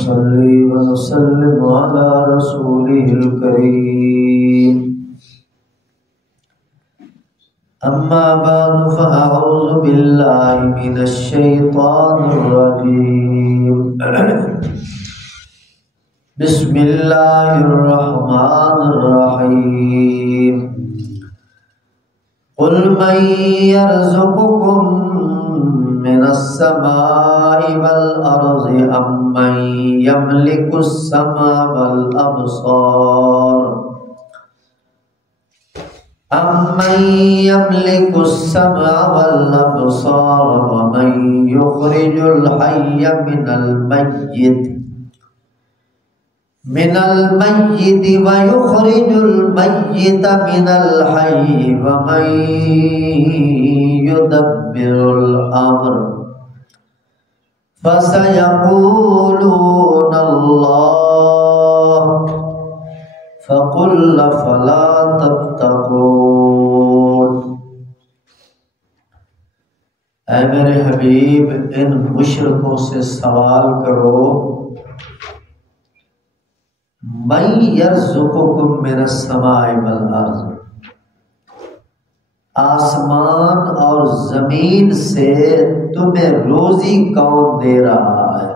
ونصلي ونسلم على رسوله الكريم أما بعد فأعوذ بالله من الشيطان الرجيم بسم الله الرحمن الرحيم قل من يرزقكم من السماء والأرض أم من يملك السمع والأبصار أَمَّن يَمْلِكُ السَّمْعَ وَالْأَبْصَارَ وَمَن يُخْرِجُ الْحَيَّ مِنَ الْمَيِّتِ وَيُخْرِجُ الْمَيِّتَ مِنَ الْحَيِّ وَمَن يُدَبِّرُ الْأَمْرَ فَسَيَقُولُونَ اللَّهُ فَقُلْ فَلَا تَتَّقُونَ۔ اے میرے حبیب ان مشرکوں سے سوال کرو، مَن يَرْزُقُكُم مِّنَ السَّمَاءِ وَالْأَرْضِ، آسمان اور زمین سے تمہیں روزی کون دے رہا ہے،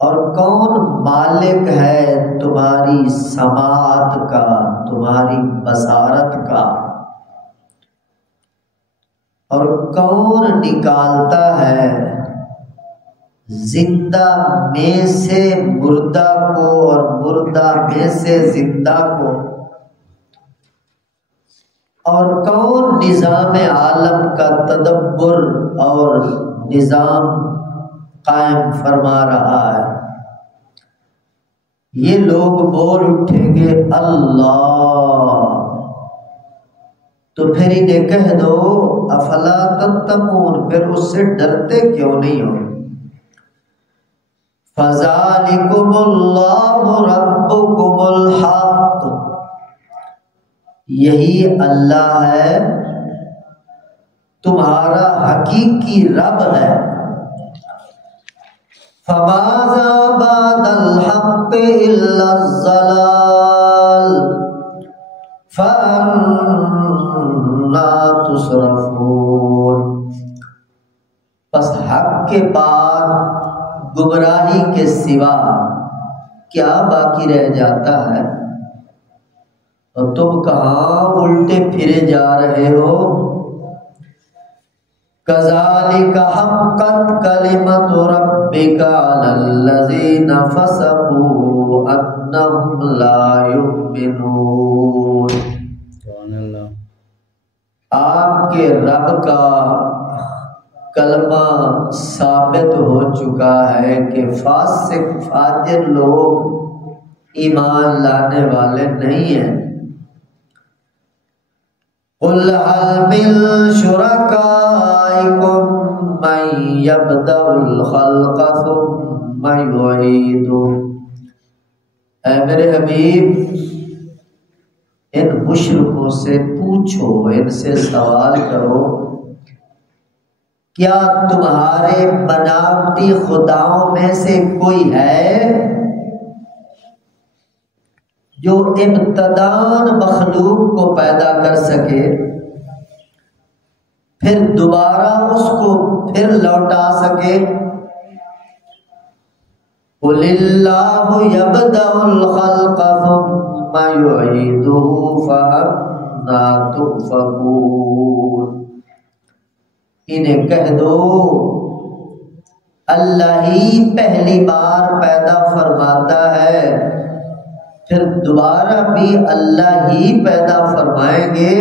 اور کون مالک ہے تمہاری سماعت کا، تمہاری بصارت کا، اور کون نکالتا ہے زندہ میں سے مردہ کو اور مردہ میں سے زندہ کو، اور کون نظام عالم کا تدبر اور نظام قائم فرما رہا ہے۔ یہ لوگ بول اٹھیں گے اللہ، تو پھر انہیں کہہ دو افلا تتقون، پھر اس سے ڈرتے کیوں نہیں ہو۔ فذالکم اللہ ربکم الحق، یہی اللہ ہے تمہارا حقیقی رب ہے۔ فَمَاذَا بَعْدَ الْحَقِّ إِلَّا الضَّلَالُ فَأَنَّىٰ تُصْرَفُونَ۔ پس حق کے بعد گمراہی کے سوا کیا باقی رہ جاتا ہے، اور تم کہاں الٹے پھرے جا رہے ہو۔ كَذَلِكَ حَقَّتْ كَلِمَتُ رَبِّكَ عَلَى الَّذِينَ فَسَقُوا أَنَّهُمْ لَا يُؤْمِنُونَ۔ آپ کے رب کا کلمہ ثابت ہو چکا ہے کہ فاسق فاجر لوگ ایمان لانے والے نہیں ہیں۔ قُلْ هَلْ مِن شُرَكَائِكُم مَّن يَبْدَأُ الْخَلْقَ ثُمَّ يُعِيدُهُ۔ اے میرے حبیب ان مشرکوں سے پوچھو، ان سے سوال کرو، کیا تمہارے بناوٹی خداؤں میں سے کوئی ہے جو ابتداً مخلوق کو پیدا کر سکے، پھر دوبارہ اس کو پھر لوٹا سکے؟ قُلِ اللَّهُ يَبْدَأُ الْخَلْقَ ثُمَّ يُعِيدُهُ فَأَنَّىٰ تُؤْفَكُونَ۔ انہیں کہہ دو اللہ ہی پہلی بار پیدا فرماتا ہے، پھر دوبارہ بھی اللہ ہی پیدا فرمائیں گے،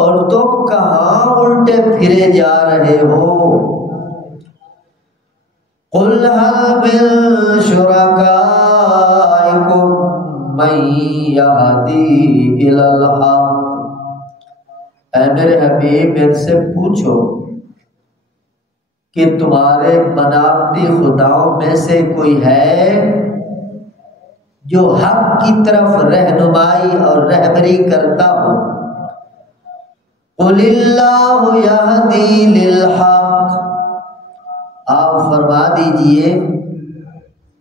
اور تم کہاں الٹے پھرے جا رہے ہو۔ قُلْ هَلْ مِن شُرَكَائِكُم مَّن يَهْدِي إِلَى الْحَقِّ۔ اے میرے حبیب ان سے پوچھو کہ تمہارے بناوٹی خداؤں میں سے کوئی ہے جو حق کی طرف رہنمائی اور رہبری کرتا ہو۔ قُلِ اللَّهُ يَهْدِي لِلْحَقِّ، آپ فرما دیجئے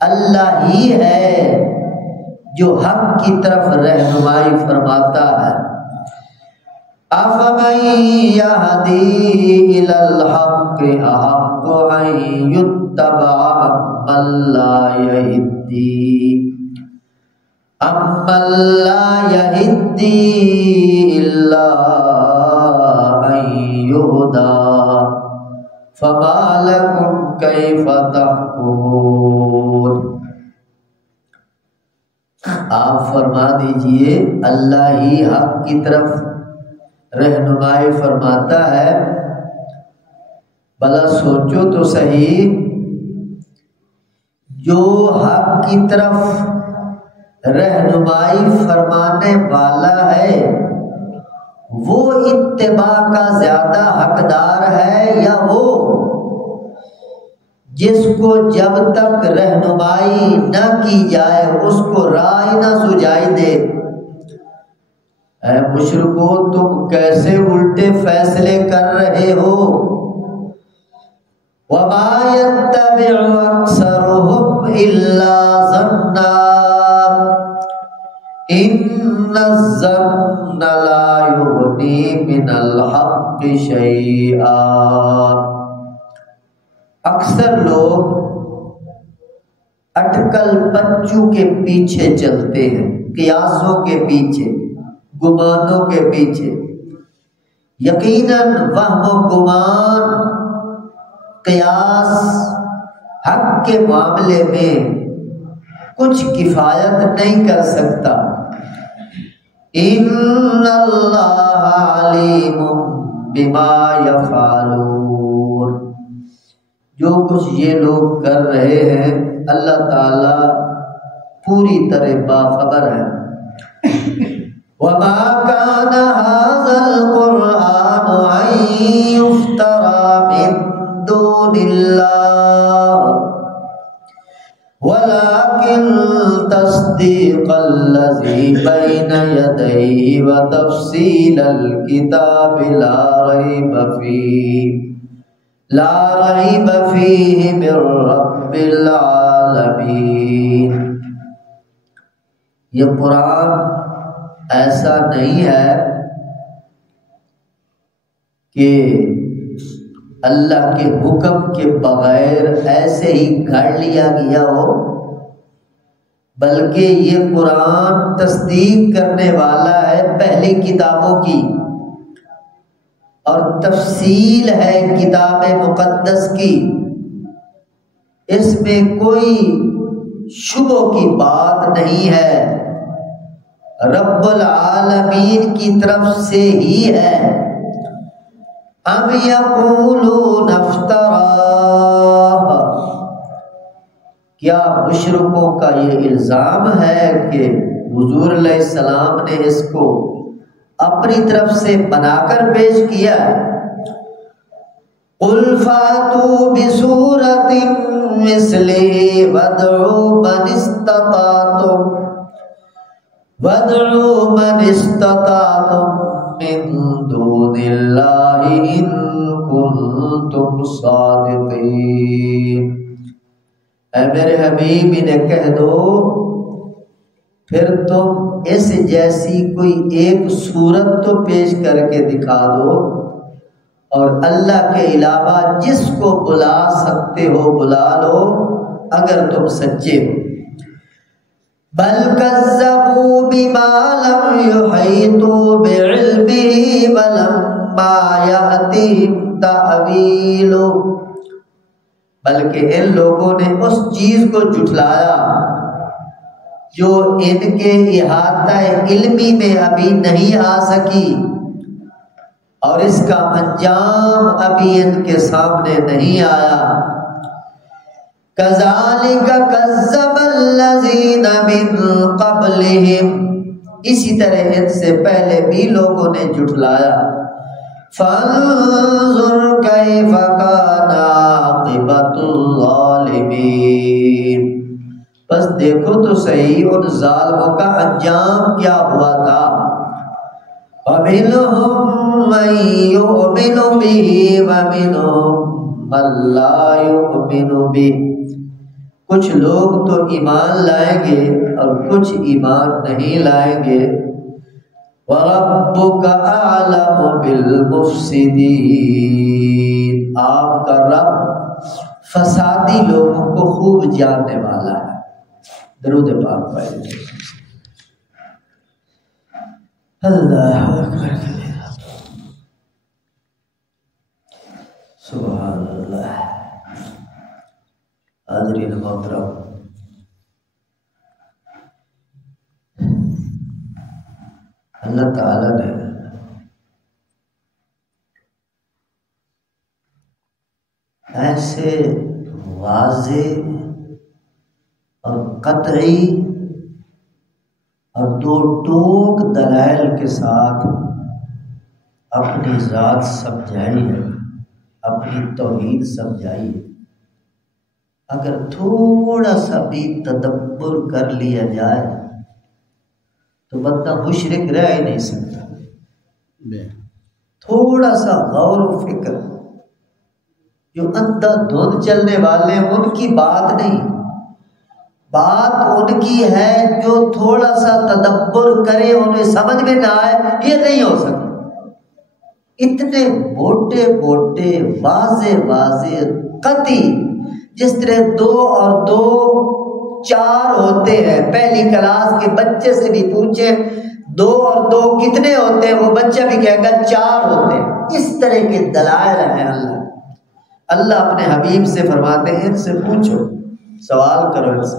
اللہ ہی ہے جو حق کی طرف رہنمائی فرماتا ہے۔ أَفَمَن يَهْدِي إِلَى الْحَقِّ أَحَقُّ أَن يُتَّبَعَ أَمَّن لَّا يَهِدِّي إِلَّا أَن يُهْدَىٰ فَمَا لَكُمْ كَيْفَ تَحْكُمُونَ۔ آپ فرما دیجئے اللہ ہی حق کی طرف رہنمائی فرماتا ہے۔ بھلا سوچو تو صحیح، جو حق کی طرف رہنمائی فرمانے والا ہے وہ اتباع کا زیادہ حقدار ہے یا وہ جس کو جب تک رہنمائی نہ کی جائے اس کو راہ نہ سجائی دے؟ اے مشرکو، تم کیسے الٹے فیصلے کر رہے ہو؟ وَمَا يَتَّبِعُ أَكْثَرُهُمْ إِلَّا ظَنًّا إِنَّ الظَّنَّ لَا يُغْنِي مِنَ الْحَقِّ شَيْئًا۔ اکثر لوگ اٹکل پنچو کے پیچھے چلتے ہیں، قیاسوں کے پیچھے، گمانوں کے پیچھے۔ یقیناً وہم و گمان، قیاس حق کے معاملے میں کچھ کفایت نہیں کر سکتا۔ ان اللہ علیم بما یفعلون، جو کچھ یہ لوگ کر رہے ہیں اللہ تعالی پوری طرح باخبر ہے۔ وَمَا كَانَ هَذَا الْقُرْآنُ أَن يُفْتَرَى مِن دُونِ اللَّهِ وَلَكِن تَصْدِيقَ الَّذِي بَيْنَ يَدَيْهِ وَتَفْصِيلَ الْكِتَابِ لَا رَيْبَ فِيهِ مِن رَّبِّ الْعَالَمِينَ۔ یہ قرآن ایسا نہیں ہے کہ اللہ کے حکم کے بغیر ایسے ہی گھڑ لیا گیا ہو، بلکہ یہ قرآن تصدیق کرنے والا ہے پہلی کتابوں کی، اور تفصیل ہے کتاب مقدس کی۔ اس میں کوئی شبہ کی بات نہیں ہے، رب العالمین کی طرف سے ہی ہے۔ ام یقولون افتراہ، کیا مشرکوں کا یہ الزام ہے کہ حضور علیہ السلام نے اس کو اپنی طرف سے بنا کر پیش کیا؟ قل فاتوا بسورۃ مثلہ وادعوا من استطعتم من دون اللہ ان کنتم صادقین۔ اے میرے حبیب انہیں کہہ دو پھر تم اس جیسی کوئی ایک صورت تو پیش کر کے دکھا دو، اور اللہ کے علاوہ جس کو بلا سکتے ہو بلا لو اگر تم سچے ہو۔ بل کذبوا بما لم يحيطوا بعلمه ولما يأتهم تأويله، بلکہ ان لوگوں نے اس چیز کو جھٹلایا جو ان کے احاطہ علمی میں ابھی نہیں آ سکی، اور اس کا انجام ابھی ان کے سامنے نہیں آیا۔ کذالک کذب الذین من قبلہم، اسی طرح ان سے پہلے بھی لوگوں نے جھٹلایا۔ فانظر کیف کان عاقبۃ الظالمین، بس دیکھو تو صحیح ان ظالموں کا انجام کیا ہوا تھا۔ وَمِنْهُمْ مَن يُؤْمِنُ بِهِ وَمِنْهُمْ من لا یؤمن بہ، کچھ لوگ تو ایمان لائیں گے اور کچھ ایمان نہیں لائیں گے۔ وَرَبُّكَ أَعْلَمُ بِالْمُفْسِدِينَ، آپ کا رب فسادی لوگوں کو خوب جاننے والا ہے۔ درود پاک پڑھیں۔ اللہ اکبر، سبحان اللہ۔ حاضرین محترم، اللہ تعالیٰ نے ایسے واضح اور قطعی اور دو ٹوک دلائل کے ساتھ اپنی ذات سمجھائی ہے، اپنی توحید سمجھائی ہے۔ اگر تھوڑا سا بھی تدبر کر لیا جائے تو بندہ مشرک رہ ہی نہیں سکتا۔ تھوڑا سا غور و فکر، جو اندھا دھند چلنے والے ہیں ان کی بات نہیں، بات ان کی ہے جو تھوڑا سا تدبر کرے، انہیں سمجھ میں نہ آئے، یہ نہیں ہو سکتا۔ اتنے موٹے موٹے واضح واضح قطعی، جس طرح 2 اور 2 4 ہوتے ہیں۔ پہلی کلاس کے بچے سے بھی پوچھیں 2 اور 2 کتنے ہوتے ہیں، وہ بچہ بھی کہے گا 4 ہوتے ہیں۔ اس طرح کے دلائل ہیں اللہ اپنے حبیب سے فرماتے ہیں ان سے پوچھو، سوال کرو ان سے،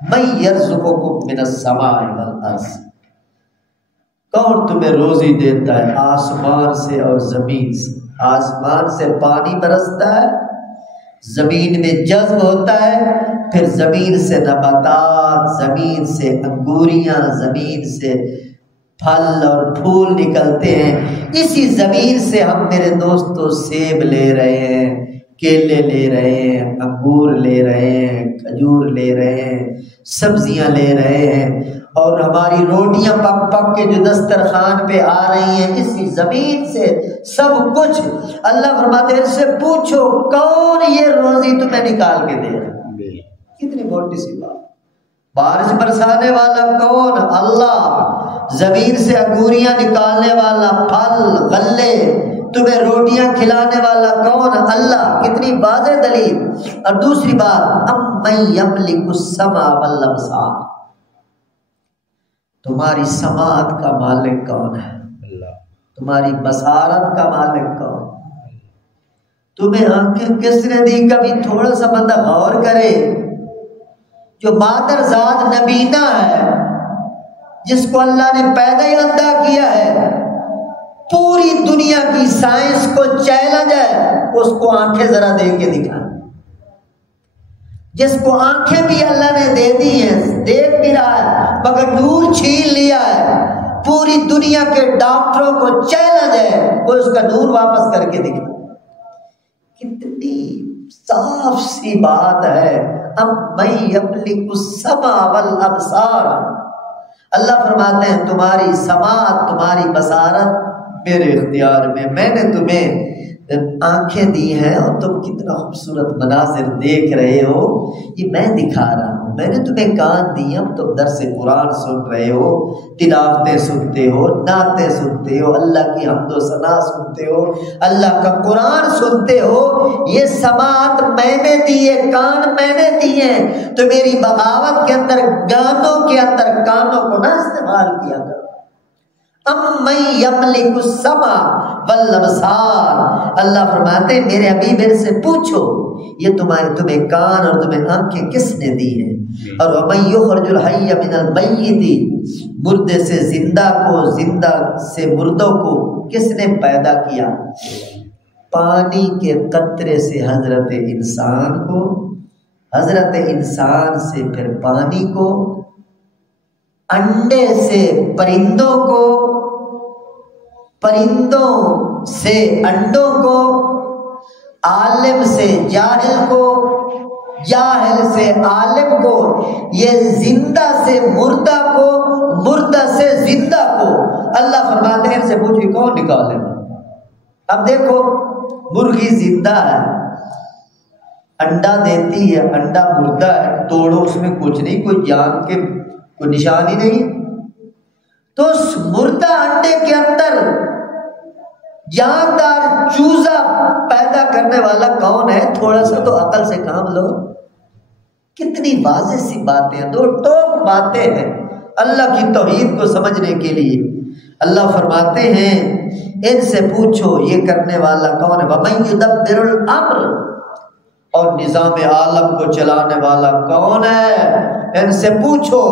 من یرزقکم من السماء والارض، کون تمہیں روزی دیتا ہے آسمان سے اور زمین سے؟ آسمان سے پانی برستا ہے، زمین میں جذب ہوتا ہے، پھر زمین سے نباتات، زمین سے انگوریاں، زمین سے پھل اور پھول نکلتے ہیں۔ اسی زمین سے ہم میرے دوستوں سیب لے رہے ہیں، کیلے لے رہے ہیں، انگور لے رہے ہیں، کھجور لے رہے ہیں، سبزیاں لے رہے ہیں، اور ہماری روٹیاں پک پک کے جو دسترخوان پہ آ رہی ہیں اسی زمین سے سب کچھ۔ اللہ فرماتے ہیں ان سے پوچھو کون یہ روزی تمہیں نکال کے دے رہا ہے؟ کتنی موٹی سی بات۔ بارش برسانے والا کون؟ اللہ۔ زمین سے انگوریاں نکالنے والا، پھل غلے، تمہیں روٹیاں کھلانے والا کون؟ اللہ۔ کتنی واضح دلیل۔ اور دوسری بات، امن یملک السمع والابصار، تمہاری سماعت کا مالک کون ہے؟ اللہ۔ تمہاری بصارت کا مالک کون؟ تمہیں آنکھیں کس نے دی؟ کبھی تھوڑا سا بندہ غور کرے، جو مادر ذات نبینا ہے، جس کو اللہ نے پیدا ہی اندھا کیا ہے، پوری دنیا کی سائنس کو چیلنج ہے اس کو آنکھیں ذرا دے کے دکھا، جس کو آنکھیں بھی اللہ نے دے دی ہیں، دیکھ بھی رہا ہے مگر نور چھین لیا ہے، پوری دنیا کے ڈاکٹروں کو چیلنج ہے وہ اس کا نور واپس کر کے دکھا۔ کتنی صاف سی بات ہے۔ امن یملک السمع والابصار، اللہ فرماتے ہیں تمہاری سماعت، تمہاری بصارت میرے اختیار میں، میں نے تمہیں آنکھیں دی ہیں اور تم کتنا خوبصورت مناظر دیکھ رہے ہو، یہ میں دکھا رہا ہوں۔ میں نے تمہیں کان دی ہیں، تم درس قرآن سن رہے ہو، تلاوتیں سنتے ہو، نعتیں سنتے ہو، اللہ کی حمد و ثنا سنتے ہو، اللہ کا قرآن سنتے ہو۔ یہ سماعت میں نے دی ہے، کان میں نے دیے ہیں، تو میری بغاوت کے اندر، گانوں کے اندر کانوں کو نہ استعمال کیا کرو۔ امن یملک السمع والابصار، اللہ فرماتے ہیں میرے حبیب سے پوچھو یہ تمہیں کان اور تمہیں آنکھیں کس نے دی ہیں؟ اور ومن یخرج الحی من المیت، مردے سے زندہ کو، زندہ سے مردوں کو کس نے پیدا کیا؟ پانی کے قطرے سے حضرت انسان کو، حضرت انسان سے پھر پانی کو، انڈے سے پرندوں کو، پرندوں سے انڈوں کو، عالم سے جاہل کو، جاہل سے عالم کو، یہ زندہ سے مردہ کو، مردہ سے زندہ کو۔ اللہ فرماتے ہیں ان سے پوچھیں کون نکالے گا؟ اب دیکھو، مرغی زندہ ہے، انڈا دیتی ہے، انڈا مردہ ہے، توڑو اس میں کچھ نہیں، کوئی جان کے کوئی نشان ہی نہیں، تو اس مردہ انڈے کے اندر جاندار چوزا پیدا کرنے والا کون ہے؟ تھوڑا سا تو عقل سے کام لو۔ کتنی واضح سی باتیں ہیں، دو ٹوک باتیں ہیں اللہ کی توحید کو سمجھنے کے لیے۔ اللہ فرماتے ہیں ان سے پوچھو یہ کرنے والا کون ہے، وَمَن يُدَبِّرُ الْأَمْرَ، اور نظام عالم کو چلانے والا کون ہے، ان سے پوچھو۔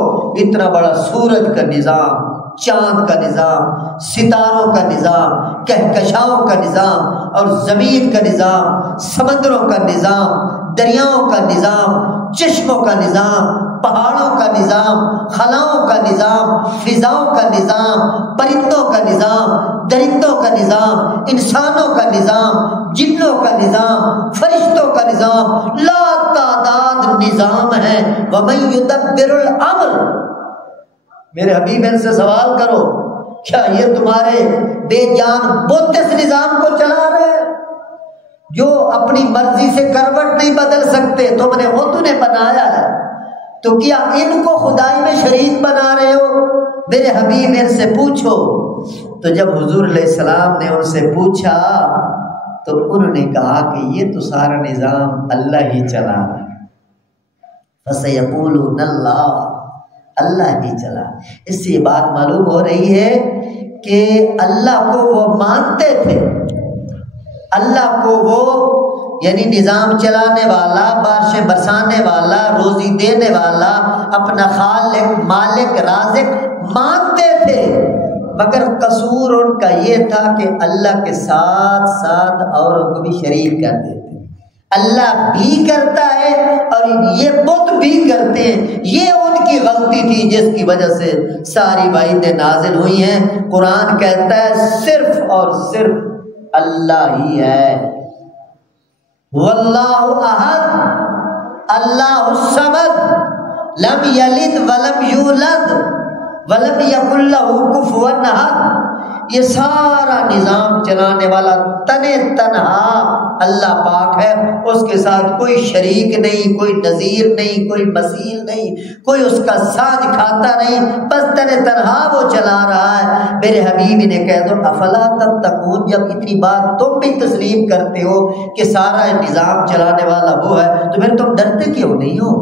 اتنا بڑا سورج کا نظام، چاند کا نظام، ستاروں کا نظام، کہکشاؤں کا نظام، اور زمین کا نظام، سمندروں کا نظام، دریاؤں کا نظام، چشموں کا نظام، پہاڑوں کا نظام، خلاؤں کا نظام، فضاؤں کا نظام، پرندوں کا نظام، درندوں کا نظام، انسانوں کا نظام، جنوں کا نظام، فرشتوں کا نظام، لا تعداد نظام ہے۔ وَمَن يُدَبِّرُ الْأَمْرَ، میرے حبیب ان سے سوال کرو کیا یہ تمہارے بے جان بت اس نظام کو چلا رہے ہیں جو اپنی مرضی سے کروٹ نہیں بدل سکتے؟ تم نے خود انہیں بنایا ہے، تو کیا ان کو خدائی میں شریک بنا رہے ہو؟ میرے حبیب ان سے پوچھو۔ تو جب حضور علیہ السلام نے ان سے پوچھا تو انہوں نے کہا کہ یہ تو سارا نظام اللہ ہی چلا رہا ہے۔ فَسَيَقُولُونَ اللَّهُ، اللہ ہی چلا۔ اس سے یہ بات معلوم ہو رہی ہے کہ اللہ کو وہ مانتے تھے، اللہ کو وہ یعنی نظام چلانے والا، بارشیں برسانے والا، روزی دینے والا، اپنا خالق مالک رازق مانتے تھے، مگر قصور ان کا یہ تھا کہ اللہ کے ساتھ ساتھ اوروں کو بھی شریک کر دیتے۔ اللہ بھی کرتا ہے اور یہ بت بھی کرتے ہیں، یہ ان کی غلطی تھی جس کی وجہ سے ساری وعیدیں نازل ہوئی ہیں۔ قرآن کہتا ہے صرف اور صرف اللہ ہی ہے۔ واللہ احد اللہ الصمد لم یلد ولم یولد ولم یکن لہ کفوا احد۔ یہ سارا نظام چلانے والا تنہا اللہ پاک ہے، اس کے ساتھ کوئی شریک نہیں، کوئی نظیر نہیں، کوئی مثیل نہیں، کوئی اس کا ساتھ کھاتا نہیں، بس تنہا وہ چلا رہا ہے۔ میرے حبیب نے کہہ دو افلا تتقون، جب اتنی بات تم بھی تسلیم کرتے ہو کہ سارا نظام چلانے والا وہ ہے تو پھر تم ڈرتے کیوں نہیں ہو؟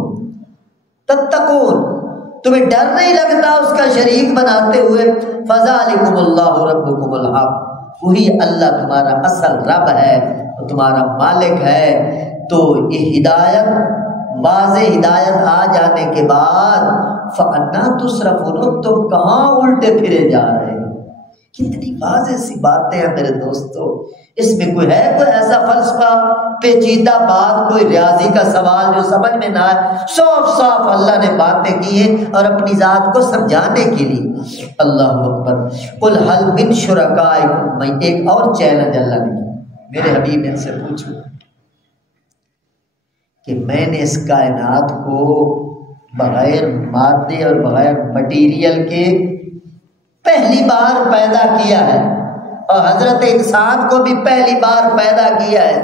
تتقون، تمہیں ڈر نہیں لگتا اس کا شریک بناتے ہوئے؟ فذالکم اللہ ربکم الحق، وہی اللہ تمہارا اصل رب ہے، تمہارا مالک ہے۔ تو یہ ہدایت، واضح ہدایت آ جانے کے بعد فَأَنَّىٰ تُصْرَفُونَ، تم کہاں الٹے پھرے جا رہے ہیں؟ کتنی واضح سی باتیں ہیں میرے دوستو، اس میں کوئی ایسا فلسفہ پیچیدہ بات، کوئی ریاضی کا سوال جو سمجھ میں نہ آئے؟ صاف صاف اللہ نے باتیں کی ہیں اور اپنی ذات کو سمجھانے کے لیے۔ اللہ اکبر۔ قُلْ هَلْ مِنْ شُرَكَائِكُمْ، میں ایک اور چیلنج اللہ نے کی، میرے حبیب ان سے پوچھو کہ میں نے اس کائنات کو بغیر مادے اور بغیر مٹیریل کے پہلی بار پیدا کیا ہے، اور حضرت انسان کو بھی پہلی بار پیدا کیا ہے،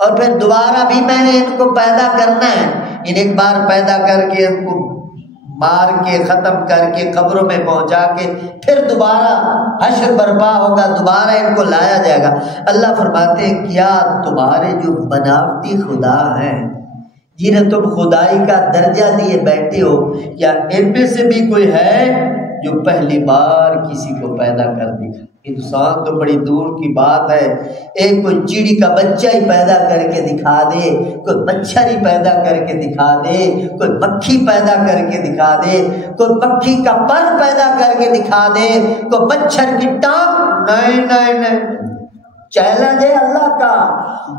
اور پھر دوبارہ بھی میں نے ان کو پیدا کرنا ہے۔ ایک بار پیدا کر کے ان کو مار کے ختم کر کے قبروں میں پہنچا کے پھر دوبارہ حشر برپا ہوگا، دوبارہ ان کو لایا جائے گا۔ اللہ فرماتے ہیں کیا تمہارے جو بناوٹی خدا ہیں جنہیں تم خدائی کا درجہ دیے بیٹھے ہو، کیا ان میں سے بھی کوئی ہے جو پہلی بار کسی کو پیدا کر دکھا؟ انسان تو بڑی دور کی بات ہے، ایک کوئی چیڑی کا بچہ ہی پیدا کر کے دکھا دے، کوئی مچھر ہی پیدا کر کے دکھا دے، کوئی مکھی پیدا کر کے دکھا دے، کوئی مکھی کا پر پیدا کر کے دکھا دے، کوئی مچھر کی ٹانگ، نہیں، چیلنج ہے اللہ کا۔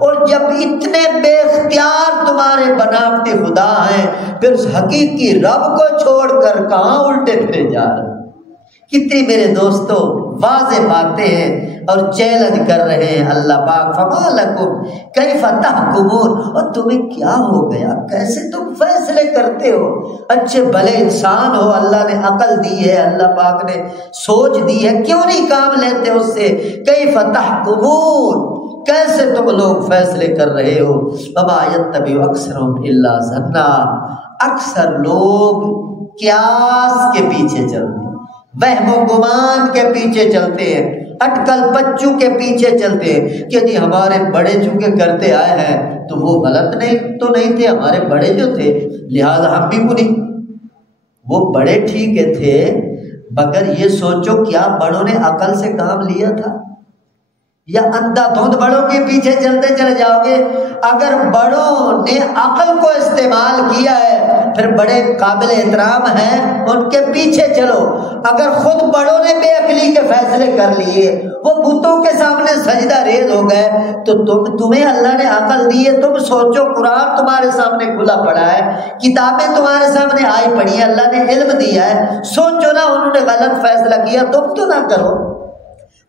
اور جب اتنے بے اختیار تمہارے بناوٹی خدا ہیں، پھر اس حقیقی رب کو چھوڑ کر کہاں الٹے پھرے جا رہے؟ کتنی میرے دوستو واضح باتیں ہیں اور چیلنج کر رہے ہیں اللہ پاک۔ فما لکم کیف تحکمون، اور تمہیں کیا ہو گیا، کیسے تم فیصلے کرتے ہو؟ اچھے بھلے انسان ہو، اللہ نے عقل دی ہے، اللہ پاک نے سوچ دی ہے، کیوں نہیں کام لیتے اس سے؟ کیف تحکمون، کیسے تم لوگ فیصلے کر رہے ہو؟ وما یتبع اکثرهم الا ظنا، اکثر لوگ قیاس کے پیچھے چلتے ہیں، وہم و گمان کے پیچھے چلتے ہیں، اٹکل پچو کے پیچھے چلتے ہیں کہ جی ہمارے بڑے چونکہ کرتے آئے ہیں تو وہ غلط نہیں تو نہیں تھے، ہمارے بڑے جو تھے لہذا ہم بھی نہیں۔ وہ بڑے ٹھیک تھے مگر یہ سوچو کیا بڑوں نے عقل سے کام لیا تھا یا اندھا دھند بڑوں کے پیچھے چلتے چلے جاؤ گے؟ اگر بڑوں نے عقل کو استعمال کیا ہے پھر بڑے قابل احترام ہیں، ان کے پیچھے چلو۔ اگر خود بڑوں نے بے عقلی کے فیصلے کر لیے، وہ بتوں کے سامنے سجدہ ریز ہو گئے، تو تمہیں اللہ نے عقل دی ہے، تم سوچو قرآن تمہارے سامنے کھلا پڑا ہے، کتابیں تمہارے سامنے آئی پڑی ہیں، اللہ نے علم دیا ہے، سوچو نا انہوں نے غلط فیصلہ کیا تم تو نہ کرو۔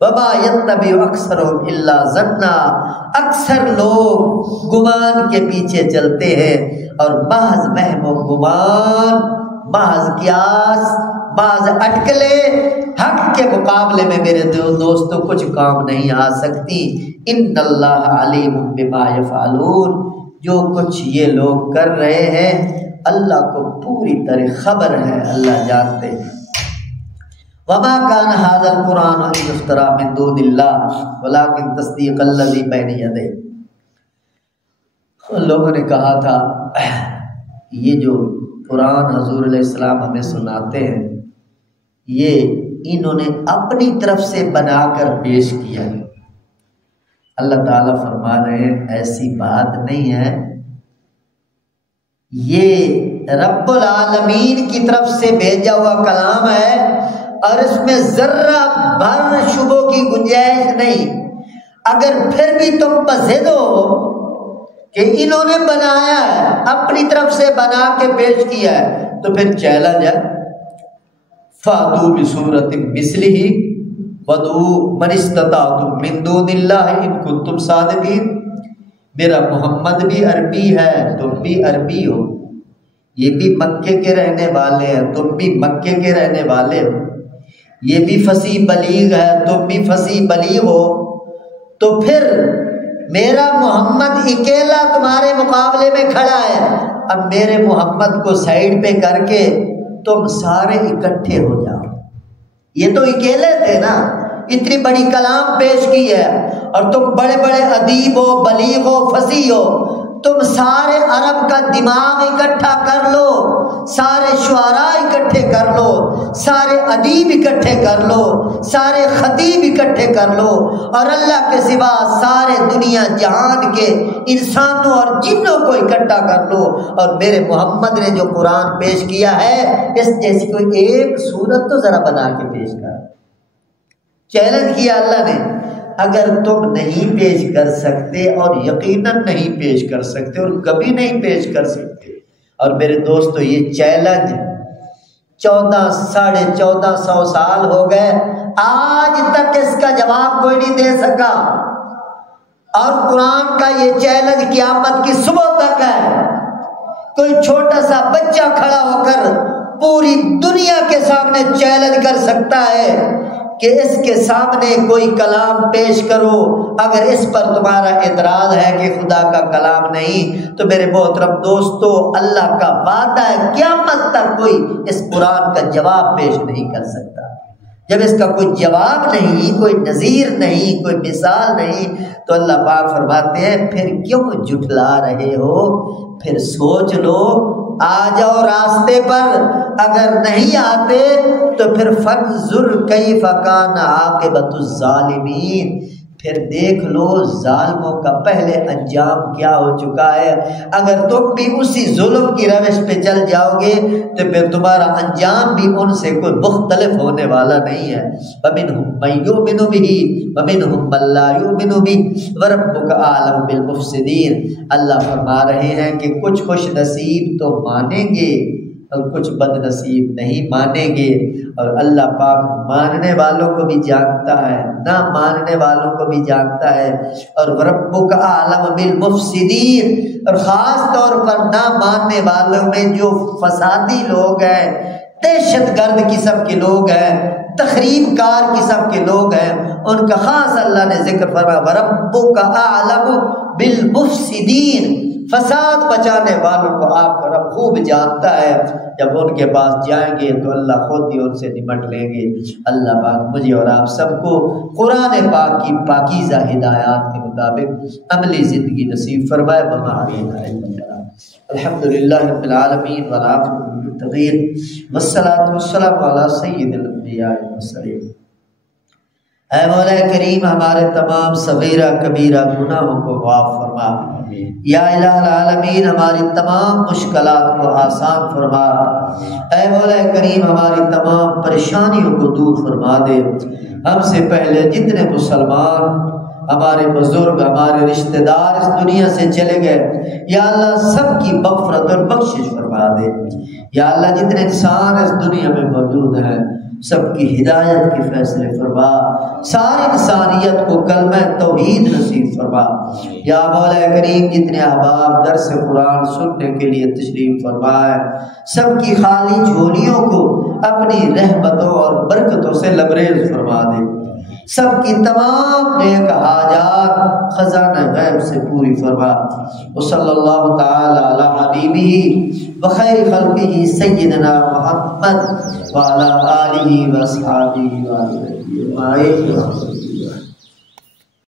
وما یتبع اکثرهم الا ظنا، اکثر لوگ گمان کے پیچھے چلتے ہیں اور محض وہم و گمان، محض قیاس، محض اٹکلے حق کے مقابلے میں میرے دوستوں کچھ کام نہیں آ سکتی۔ ان اللہ علیم بما یفعلون، جو کچھ یہ لوگ کر رہے ہیں اللہ کو پوری طرح خبر ہے، اللہ جانتے ہیں۔ وما كان هذا القرآن ان يفترى من دون الله ولكن تصديق الذي بين يديه۔ لوگوں نے کہا تھا یہ جو قرآن حضور علیہ السلام ہمیں سناتے ہیں یہ انہوں نے اپنی طرف سے بنا کر پیش کیا ہے۔ اللہ تعالیٰ فرما رہے ہیں ایسی بات نہیں ہے، یہ رب العالمین کی طرف سے بھیجا ہوا کلام ہے اور اس میں ذرہ بھر شبوں کی گنجائش نہیں۔ اگر پھر بھی تم بضد ہو کہ انہوں نے بنایا ہے، اپنی طرف سے بنا کے پیش کیا ہے، تو پھر چیلنج ہے فَأْتُوا بِسُورَةٍ مِثْلِهِ وَادْعُوا مَنِ اسْتَطَعْتُم مِّن دُونِ اللَّهِ إِن كُنتُمْ صَادِقِينَ۔ میرا محمد بھی عربی ہے، تم بھی عربی ہو، یہ بھی مکے کے رہنے والے ہیں، تم بھی مکے کے رہنے والے ہو، یہ بھی فصیح بلیغ ہے، تم بھی فصیح بلیغ ہو، تو پھر میرا محمد اکیلا تمہارے مقابلے میں کھڑا ہے، اب میرے محمد کو سائیڈ پہ کر کے تم سارے اکٹھے ہو جاؤ۔ یہ تو اکیلے تھے نا، اتنی بڑی کلام پیش کی ہے اور تم بڑے بڑے ادیب ہو، بلیغ ہو، فصیح ہو، تم سارے عرب کا دماغ اکٹھا کر لو، سارے شعراء اکٹھے کر لو، سارے ادیب اکٹھے کر لو، سارے خطیب اکٹھے کر لو، اور اللہ کے سوا سارے دنیا جہان کے انسانوں اور جنوں کو اکٹھا کر لو، اور میرے محمد نے جو قرآن پیش کیا ہے اس جیسی کوئی ایک صورت تو ذرا بنا کے پیش کر۔ چیلنج کیا اللہ نے، اگر تم نہیں پیش کر سکتے اور یقیناً نہیں پیش کر سکتے اور کبھی نہیں پیش کر سکتے، اور میرے دوستو یہ چیلنج 1400 سال ہو گئے، آج تک اس کا جواب کوئی نہیں دے سکا، اور قرآن کا یہ چیلنج قیامت کی صبح تک ہے۔ کوئی چھوٹا سا بچہ کھڑا ہو کر پوری دنیا کے سامنے چیلنج کر سکتا ہے کہ اس کے سامنے کوئی کلام پیش کرو، اگر اس پر تمہارا اعتراض ہے کہ خدا کا کلام نہیں، تو میرے محترم دوستو اللہ کا وعدہ ہے قیامت تک کوئی اس قرآن کا جواب پیش نہیں کر سکتا۔ جب اس کا کوئی جواب نہیں، کوئی نظیر نہیں، کوئی مثال نہیں، تو اللہ پاک فرماتے ہیں پھر کیوں جھٹلا رہے ہو، پھر سوچ لو، آ جاؤ راستے پر، اگر نہیں آتے تو پھر فانظر کیف کان عاقبۃ الظالمین، پھر دیکھ لو ظالموں کا پہلے انجام کیا ہو چکا ہے۔ اگر تم بھی اسی ظلم کی روش پہ چل جاؤ گے تو پھر تمہارا انجام بھی ان سے کوئی مختلف ہونے والا نہیں ہے۔ وَمِنْهُمْ مَن يُؤْمِنُ بِهِ وَمِنْهُمْ مَن لَّا يُؤْمِنُ بِهِ وَرَبُّكَ أَعْلَمُ بِالْمُفْسِدِينَ۔ اللہ فرما رہے ہیں کہ کچھ خوش نصیب تو مانیں گے اور کچھ بد نصیب نہیں مانیں گے، اور اللہ پاک ماننے والوں کو بھی جانتا ہے، نہ ماننے والوں کو بھی جانتا ہے، اور ربک اعلم بالمفسدین، اور خاص طور پر نہ ماننے والوں میں جو فسادی لوگ ہیں، دہشت گرد قسم کے لوگ ہیں، تخریب کار قسم کے لوگ ہیں، ان کا خاص اللہ نے ذکر فرمایا وَرَبُّكَ أَعْلَمُ بِالْمُفْسِدِينَ، فساد بچانے والوں کو آپ کا رب خوب جانتا ہے۔ جب ان کے پاس جائیں گے تو اللہ خود ہی ان سے نمٹ لیں گے۔ اللہ پاک مجھے اور آپ سب کو قرآن پاک کی پاکیزہ ہدایات کے مطابق عملی زندگی نصیب فرمائے۔ وما علینا الا البلاغ۔ الحمدللہ رب العالمین والعاقبۃ للمتقین والصلاۃ والسلام علی سید الانبیاء والمرسلین۔ اے مولا کریم ہمارے تمام صغیرہ کبیرہ گناہوں کو معاف فرما۔ یا الہ العالمین ہماری تمام مشکلات کو آسان فرما۔ اے مولا کریم ہماری تمام پریشانیوں کو دور فرما دے۔ ہم سے پہلے جتنے مسلمان، ہمارے بزرگ، ہمارے رشتہ دار اس دنیا سے چلے گئے، یا اللہ سب کی مغفرت اور بخشش فرما دے۔ یا اللہ جتنے انسان اس دنیا میں موجود ہیں سب کی ہدایت کے فیصلے فرما، ساری انسانیت کو کلمہ توحید نصیب فرما۔ یا مولا کریم جتنے احباب درس قرآن سننے کے لیے تشریف فرمائے سب کی خالی جھولیوں کو اپنی رحمتوں اور برکتوں سے لبریز فرما دے۔ سب کی تمام نیک حاجات خزانہ غیب سے پوری فرما۔ وصلی اللہ تعالی علی حبیبہ وخیر خلقہ سیدنا محمد وعلی آلہ واصحابہ اجمعین۔